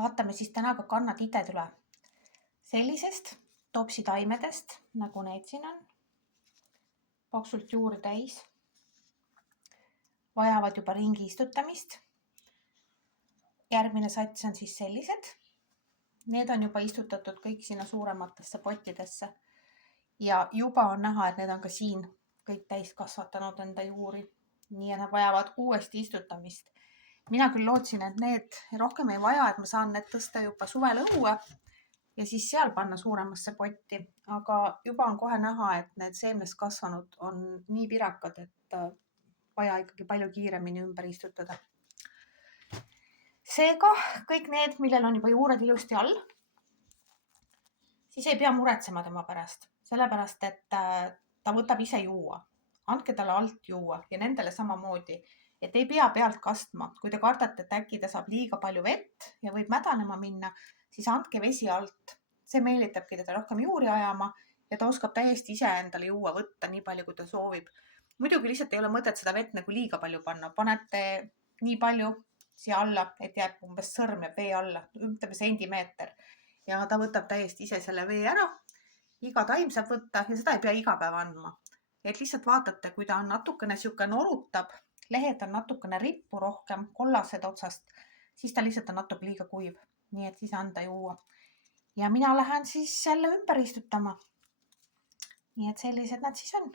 Vaatame siis täna ka kannatited üle. Sellisest topsitaimedest, nagu need siin on, paksult juuri täis, vajavad juba ringi istutamist. Järgmine sats on siis sellised. Need on juba istutatud kõik sinna suurematesse pottidesse. Ja juba on näha, et need on ka siin kõik täis kasvatanud enda juuri. Nii et nad vajavad uuesti istutamist. Mina küll lootsin, et need rohkem ei vaja, et ma saan need tõsta juba suvel õue ja siis seal panna suuremasse potti. Aga juba on kohe näha, et need seemnest kasvanud on nii pirakad, et vaja ikkagi palju kiiremini ümber istutada. Seega kõik need, millel on juba juured ilusti all, siis ei pea muretsema tema pärast, sellepärast, et ta võtab ise juua. Andke talle alt juua ja nendele samamoodi, et ei pea pealt kastma. Kui te kardate, et äkki ta saab liiga palju vett ja võib mädanema minna, siis andke vesi alt. See meelitabki teda rohkem juuri ajama ja ta oskab täiesti ise endale juua võtta nii palju, kui ta soovib. Muidugi lihtsalt ei ole mõtet seda vett nagu liiga palju panna. Panete nii palju siia alla, et jääb umbes sõrm ja vee alla, ütleme sentimeeter. Ja ta võtab täiesti ise selle vee ära. Iga taim saab võtta ja seda ei pea iga päev andma. Et lihtsalt vaatate, kui ta on natukene siuke norutab, lehed on natukene rippu rohkem, kollased otsast, siis ta lihtsalt on natuke liiga kuiv. Nii et siis anda juua. Ja mina lähen siis jälle ümber istutama. Nii et sellised nad siis on.